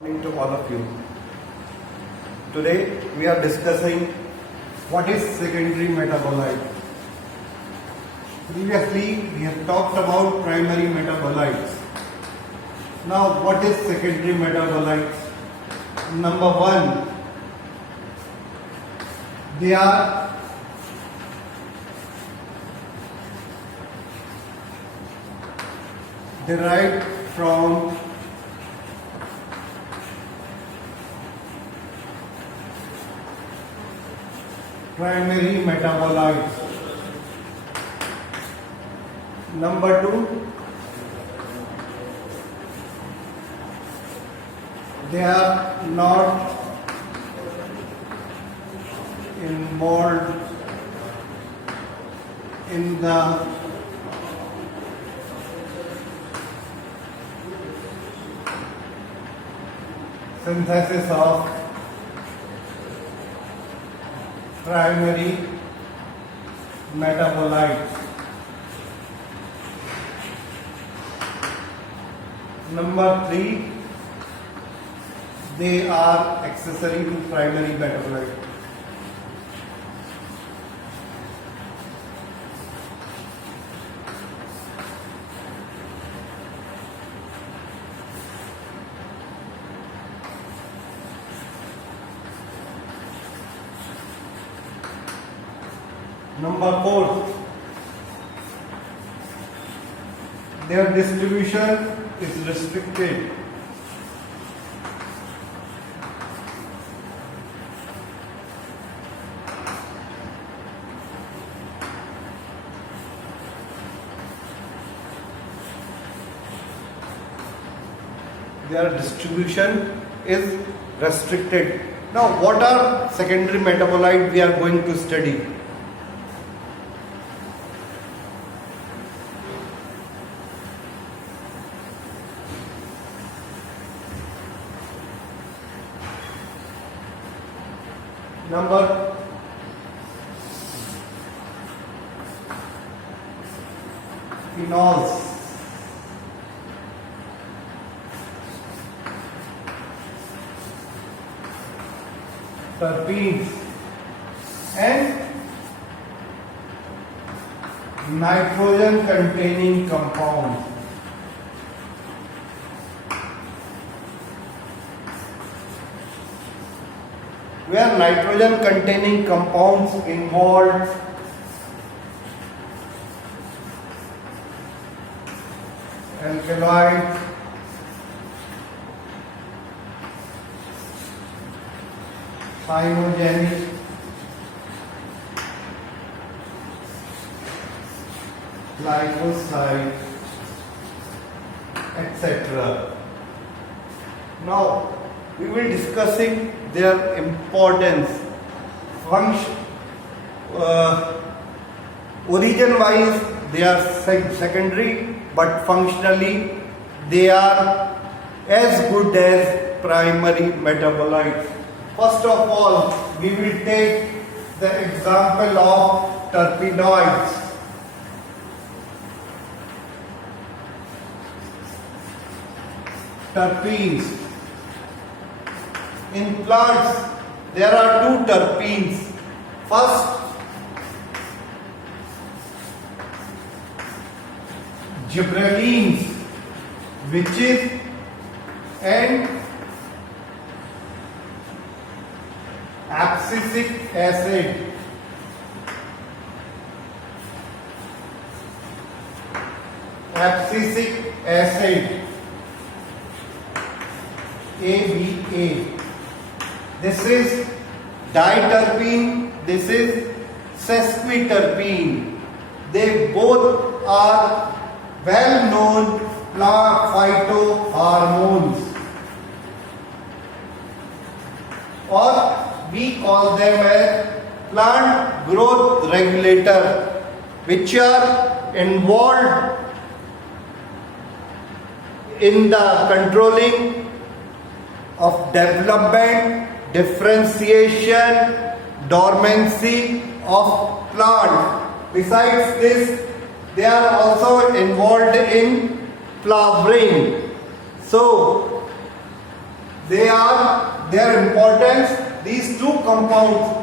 Morning to all of you. Today we are discussing what is secondary metabolite. Previously we have talked about primary metabolites. Now what is secondary metabolites? Number one, they are derived from primary metabolites. Number two, they are not involved in the synthesis of primary metabolites. Number three, they are accessory to primary metabolite. Number four, their distribution is restricted. Their distribution is restricted. Now, what are secondary metabolites we are going to study? Number phenols, terpenes, and nitrogen containing compounds. Where nitrogen containing compounds involved alkaloids, cyanogenic, glycoside, etc. Now we will discussing their importance. Origin wise they are secondary, but functionally they are as good as primary metabolites. First of all, we will take the example of terpenoids. Terpenes. In plants, there are two terpenes. First, gibberellins, which is an abscisic acid. Abscisic acid, ABA. This is diterpene, this is sesquiterpene. They both are well-known plant phytohormones, or we call them as plant growth regulator, which are involved in the controlling of development, differentiation, dormancy of plant. Besides this, they are also involved in flowering. So their importance. These two compounds,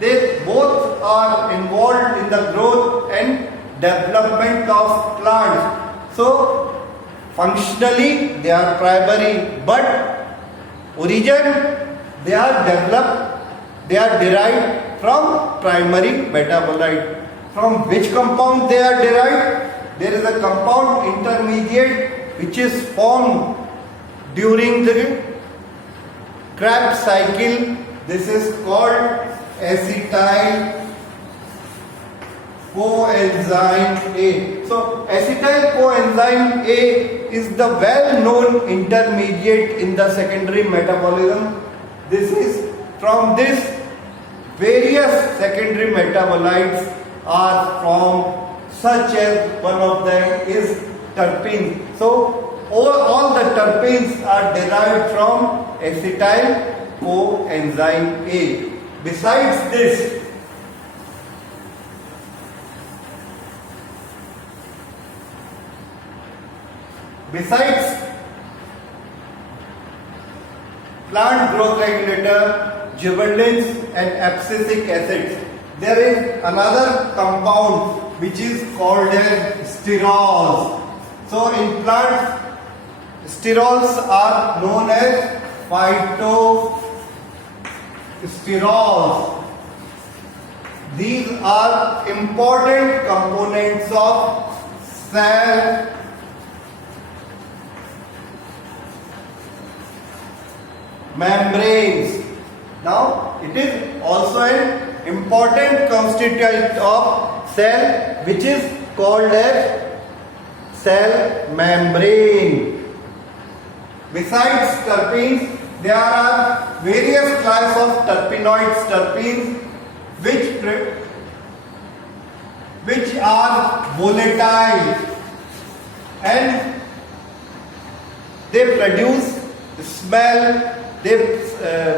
they both are involved in the growth and development of plants. So functionally they are primary, but origin they are derived from primary metabolite. From which compound they are derived? There is a compound intermediate which is formed during the Krebs cycle. This is called acetyl coenzyme A. So acetyl coenzyme A is the well-known intermediate in the secondary metabolism. This is from this various secondary metabolites are formed, such as one of them is terpenes. So all the terpenes are derived from acetyl coenzyme A. Besides this, plant growth regulator, gibberellins and abscisic acids, there is another compound which is called as sterols. So in plants, sterols are known as phytosterols. These are important components of cell membranes. Now it is also an important constituent of cell which is called as cell membrane. Besides terpenes, there are various classes of terpenoids, terpenes which are volatile and they produce smell, they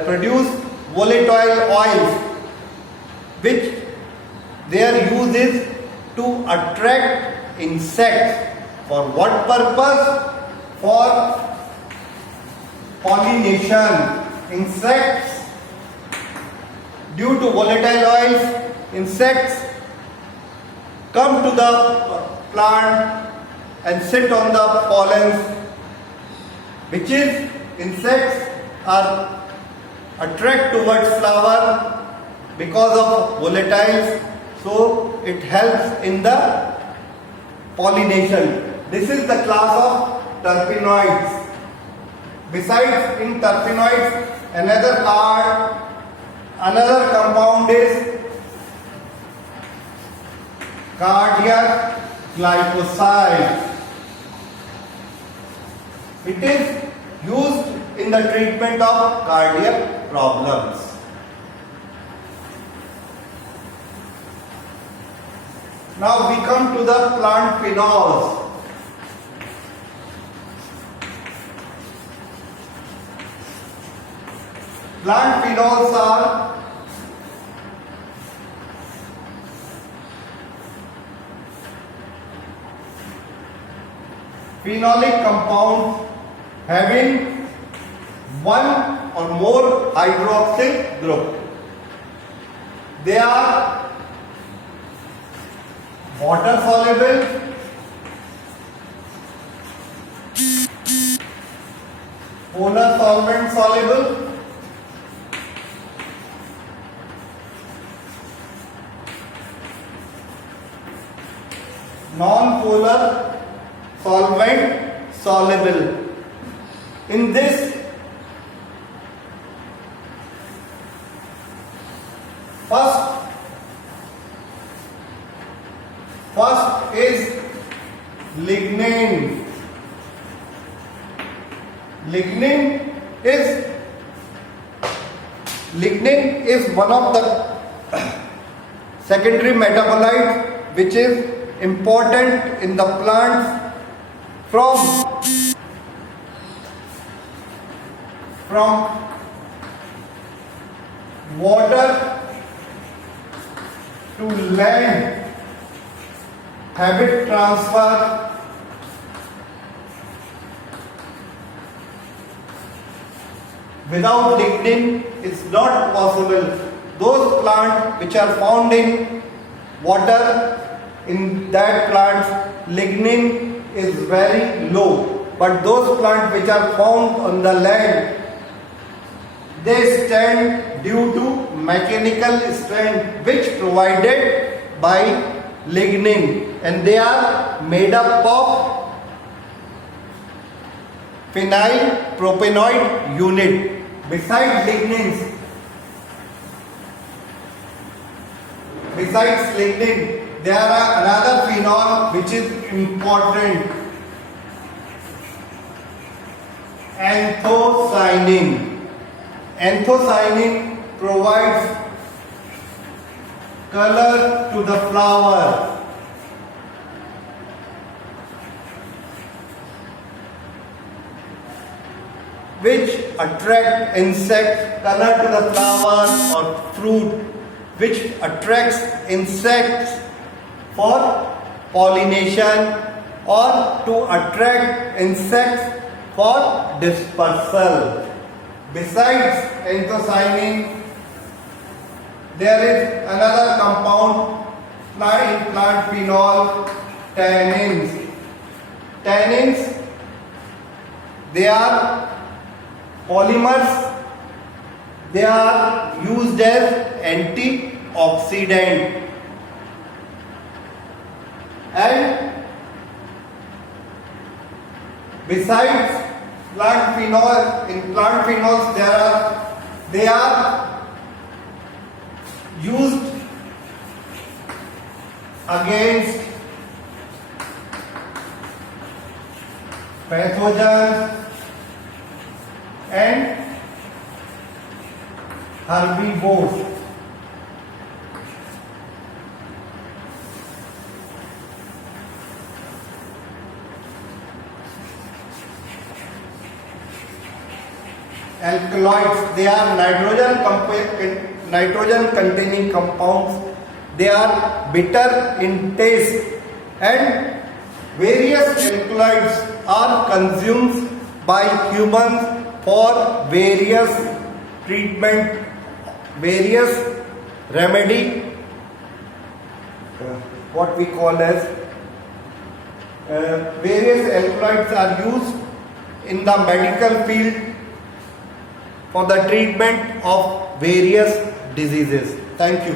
produce volatile oils, which their use is to attract insects. For what purpose? For pollination. Insects, due to volatile oils, insects come to the plant and sit on the pollens, which is insects are attract towards flower because of volatiles, so it helps in the pollination. This is the class of terpenoids. Besides in terpenoids, another compound is cardiac glycoside. It is used in the treatment of cardiac problems. Now we come to the plant phenols. Plant phenols are phenolic compounds having one or more hydroxyl group. They are water soluble, polar solvent soluble, non-polar solvent soluble. In this, first is lignin. Lignin is one of the secondary metabolites which is important in the plants from water to land habit transfer, Without lignin, it's not possible. Those plants which are found in water, in that plants, lignin is very low. But those plants which are found on the land, they stand due to mechanical strength which provided by lignin, and they are made up of phenyl propanoid unit. Besides lignin, there are another phenol which is important, anthocyanin. Anthocyanin provides color to the flower. Which attract insects, color to the flower or fruit, which attracts insects for pollination or to attract insects for dispersal. Besides anthocyanin, there is another compound in plant phenol, tannins. Tannins, they are polymers. They are used as antioxidant, and besides plant phenol, in plant phenols they are used against pathogens and herbivores. Alkaloids, they are nitrogen containing compounds. They are bitter in taste, and various alkaloids are consumed by humans for various treatment, various remedy, what we call as various alkaloids are used in the medical field for the treatment of various diseases. Thank you.